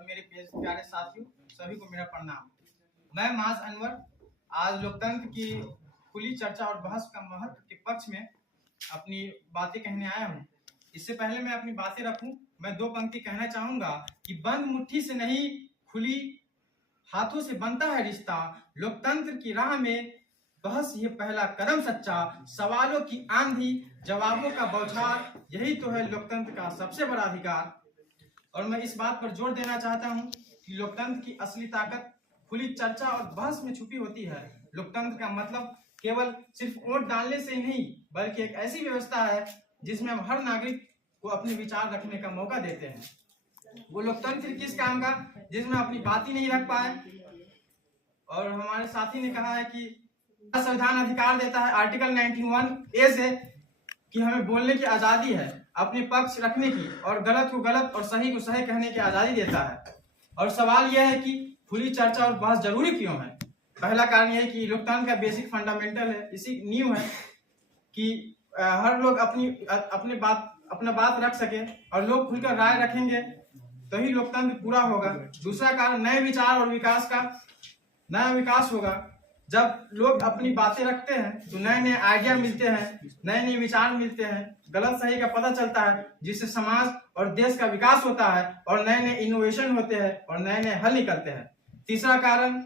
और मेरे प्यारे साथियों सभी को मेरा प्रणाम। मैं माज अनवर आज लोकतंत्र की खुली चर्चा और बहस का महत्व के पक्ष में अपनी बातें कहने आया हूँ। इससे पहले मैं अपनी बातें रखूं, मैं दो पंक्ति कहना चाहूंगा कि बंद मुट्ठी से नहीं खुली हाथों से बनता है रिश्ता, लोकतंत्र की राह में बहस ये पहला कदम सच्चा, सवालों की आंधी जवाबों का बौछार, यही तो है लोकतंत्र का सबसे बड़ा अधिकार। और मैं इस बात पर जोर देना चाहता हूं कि लोकतंत्र की असली ताकत खुली चर्चा और बहस में छुपी होती है। लोकतंत्र का मतलब केवल सिर्फ वोट डालने से ही नहीं, बल्कि एक ऐसी व्यवस्था है जिसमें हम हर नागरिक को अपने विचार रखने का मौका देते हैं। वो लोकतंत्र किस काम का जिसमें अपनी बात ही नहीं रख पाए। और हमारे साथी ने कहा है कि संविधान अधिकार देता है आर्टिकल 91A से कि हमें बोलने की आजादी है, अपने पक्ष रखने की, और गलत को गलत और सही को सही कहने की आजादी देता है। और सवाल यह है कि खुली चर्चा और बहस जरूरी क्यों है। पहला कारण यह है कि लोकतंत्र का बेसिक फंडामेंटल है, इसी नींव है कि हर लोग अपना बात रख सके और लोग खुलकर राय रखेंगे तो ही लोकतंत्र पूरा होगा। दूसरा कारण नए विचार और विकास का नया विकास होगा। जब लोग अपनी बातें रखते हैं तो नए नए आइडिया मिलते हैं, नए नए विचार मिलते हैं, गलत सही का पता चलता है, जिससे समाज और देश का विकास होता है और नए नए इनोवेशन होते हैं और नए नए हल निकलते हैं। तीसरा कारण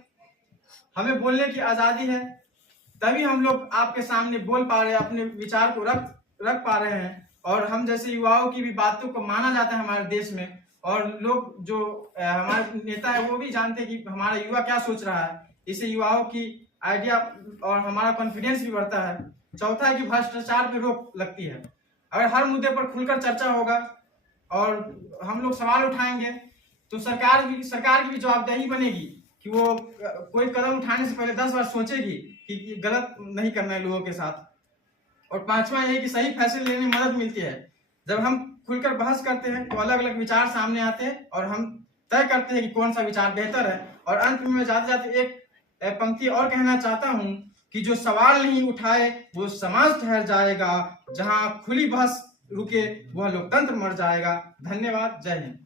हमें बोलने की आजादी है, तभी हम लोग आपके सामने बोल पा रहे हैं, अपने विचार को रख पा रहे हैं। और हम जैसे युवाओं की भी बातों को माना जाता है हमारे देश में, और लोग जो हमारे नेता है वो भी जानते हैं कि हमारा युवा क्या सोच रहा है। इससे युवाओं की आइडिया और हमारा कॉन्फिडेंस भी बढ़ता है। चौथा है कि भ्रष्टाचार पे रोक लगती है। अगर हर मुद्दे पर खुलकर चर्चा होगा और हम लोग सवाल उठाएंगे तो सरकार की भी जवाबदेही बनेगी कि वो कोई कदम उठाने से पहले 10 बार सोचेगी कि गलत नहीं करना है लोगों के साथ। और पांचवा यह कि सही फैसले लेने में मदद मिलती है। जब हम खुलकर बहस करते हैं तो अलग अलग विचार सामने आते हैं और हम तय करते हैं कि कौन सा विचार बेहतर है। और अंत में मैं जाते जाते एक पंक्ति और कहना चाहता हूं कि जो सवाल नहीं उठाए वो समाज ठहर जाएगा, जहां खुली बहस रुके वह लोकतंत्र मर जाएगा। धन्यवाद। जय हिंद।